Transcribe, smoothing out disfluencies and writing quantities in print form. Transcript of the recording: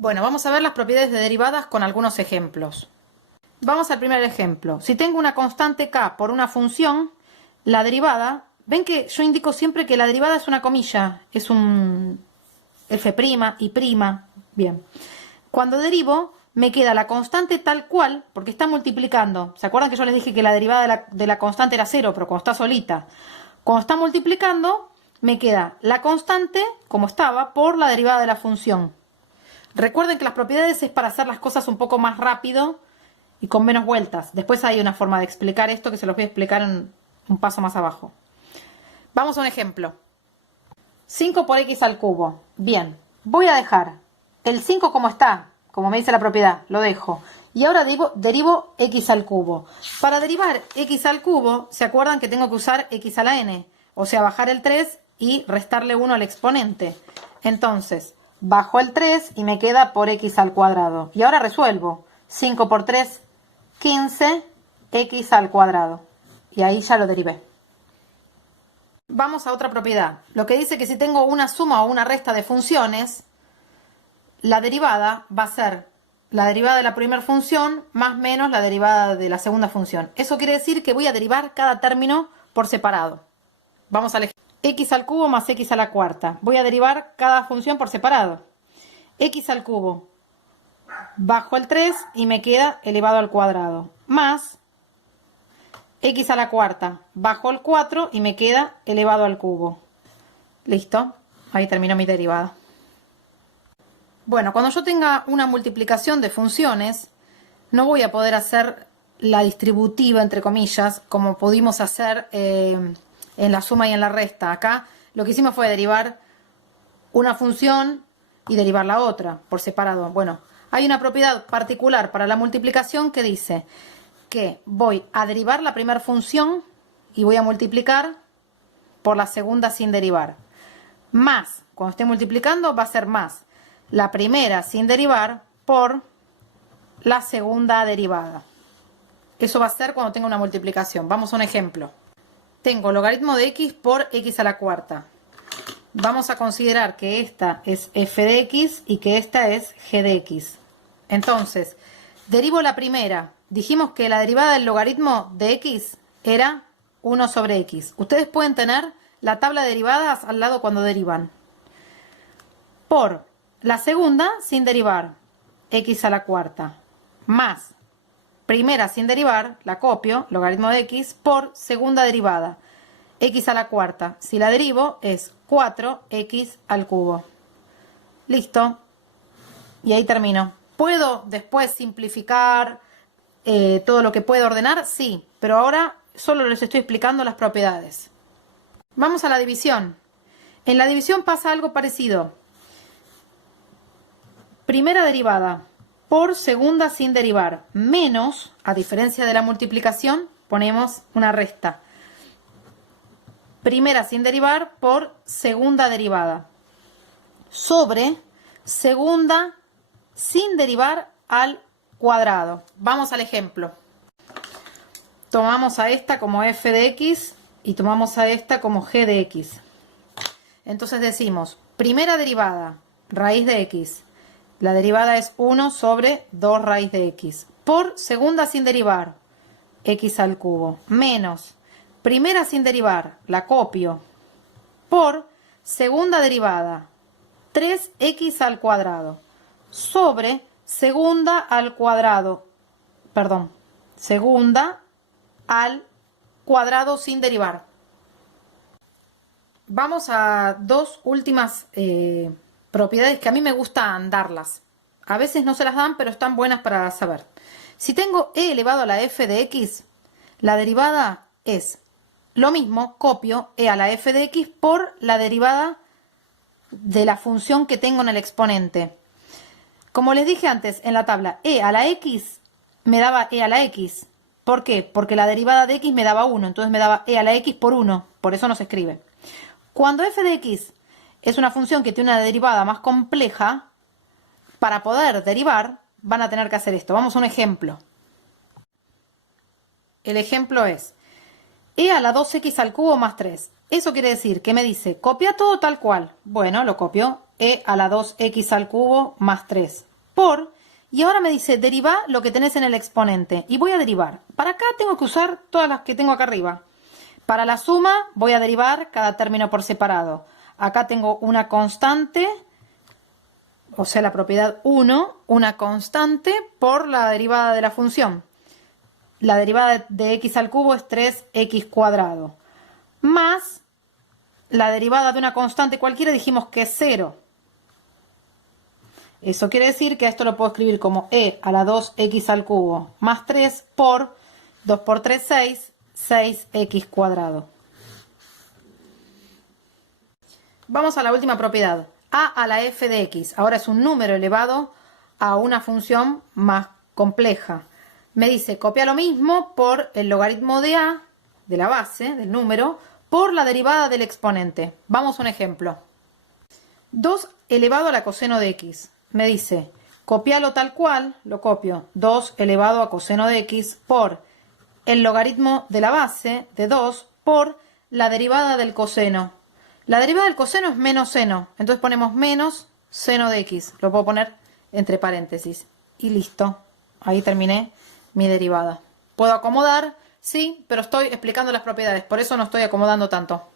Bueno, vamos a ver las propiedades de derivadas con algunos ejemplos. Vamos al primer ejemplo. Si tengo una constante k por una función, la derivada, ven que yo indico siempre que la derivada es una comilla, es un f' y prima. Bien. Cuando derivo, me queda la constante tal cual, porque está multiplicando. ¿Se acuerdan que yo les dije que la derivada de la constante era 0, pero cuando está solita? Cuando está multiplicando, me queda la constante, como estaba, por la derivada de la función. Recuerden que las propiedades es para hacer las cosas un poco más rápido y con menos vueltas. Después hay una forma de explicar esto que se los voy a explicar en un paso más abajo. Vamos a un ejemplo. 5 por x al cubo. Bien, voy a dejar el 5 como está, como me dice la propiedad, lo dejo. Y ahora derivo x al cubo. Para derivar x al cubo, ¿se acuerdan que tengo que usar x a la n? O sea, bajar el 3 y restarle 1 al exponente. Entonces, bajo el 3 y me queda por x al cuadrado. Y ahora resuelvo. 5 por 3, 15, x al cuadrado. Y ahí ya lo derivé. Vamos a otra propiedad. Lo que dice que si tengo una suma o una resta de funciones, la derivada va a ser la derivada de la primera función más menos la derivada de la segunda función. Eso quiere decir que voy a derivar cada término por separado. Vamos a elegir x al cubo más x a la cuarta. Voy a derivar cada función por separado. X al cubo bajo el 3 y me queda elevado al cuadrado. Más x a la cuarta bajo el 4 y me queda elevado al cubo. ¿Listo? Ahí terminó mi derivada. Bueno, cuando yo tenga una multiplicación de funciones, no voy a poder hacer la distributiva, entre comillas, como pudimos hacer en la suma y en la resta. Acá lo que hicimos fue derivar una función y derivar la otra por separado. Bueno, hay una propiedad particular para la multiplicación que dice que voy a derivar la primera función y voy a multiplicar por la segunda sin derivar. Más, cuando esté multiplicando, va a ser más la primera sin derivar por la segunda derivada. Eso va a ser cuando tenga una multiplicación. Vamos a un ejemplo. Tengo logaritmo de x por x a la cuarta. Vamos a considerar que esta es f de x y que esta es g de x. Entonces, derivo la primera. Dijimos que la derivada del logaritmo de x era 1 sobre x. Ustedes pueden tener la tabla de derivadas al lado cuando derivan. Por la segunda sin derivar, x a la cuarta, más primera sin derivar, la copio, logaritmo de x, por segunda derivada, x a la cuarta. Si la derivo es 4x al cubo. Listo. Y ahí termino. ¿Puedo después simplificar todo lo que puedo ordenar? Sí, pero ahora solo les estoy explicando las propiedades. Vamos a la división. En la división pasa algo parecido. Primera derivada por segunda sin derivar, menos, a diferencia de la multiplicación, ponemos una resta. Primera sin derivar por segunda derivada, sobre segunda sin derivar al cuadrado. Vamos al ejemplo. Tomamos a esta como f de x y tomamos a esta como g de x. Entonces decimos, primera derivada, raíz de x. La derivada es 1 sobre 2 raíz de x. Por segunda sin derivar, x al cubo. Menos primera sin derivar, la copio. Por segunda derivada, 3x al cuadrado. Sobre segunda al cuadrado. Perdón, segunda al cuadrado sin derivar. Vamos a dos últimas propiedades que a mí me gusta darlas. A veces no se las dan, pero están buenas para saber. Si tengo e elevado a la f de x, la derivada es lo mismo, copio e a la f de x por la derivada de la función que tengo en el exponente. Como les dije antes en la tabla, e a la x me daba e a la x. ¿Por qué? Porque la derivada de x me daba 1, entonces me daba e a la x por 1, por eso no se escribe. Cuando f de x es una función que tiene una derivada más compleja, para poder derivar van a tener que hacer esto. Vamos a un ejemplo. El ejemplo es e a la 2x al cubo más 3. Eso quiere decir que me dice, copia todo tal cual. Bueno, lo copio e a la 2x al cubo más 3 por, y ahora me dice deriva lo que tenés en el exponente, y voy a derivar. Para acá tengo que usar todas las que tengo acá arriba. Para la suma voy a derivar cada término por separado. Acá tengo una constante, o sea la propiedad 1, una constante por la derivada de la función. La derivada de x al cubo es 3x cuadrado, más la derivada de una constante cualquiera dijimos que es 0. Eso quiere decir que esto lo puedo escribir como e a la 2x al cubo más 3 por 2 por 3, 6, 6x cuadrado. Vamos a la última propiedad. A a la f de x. Ahora es un número elevado a una función más compleja. Me dice, copia lo mismo por el logaritmo de a, de la base, del número, por la derivada del exponente. Vamos a un ejemplo. 2 elevado a la coseno de x. Me dice, copialo tal cual, lo copio, 2 elevado a coseno de x por el logaritmo de la base de 2 por la derivada del coseno. La derivada del coseno es menos seno, entonces ponemos menos seno de x. Lo puedo poner entre paréntesis y listo. Ahí terminé mi derivada. ¿Puedo acomodar? Sí, pero estoy explicando las propiedades, por eso no estoy acomodando tanto.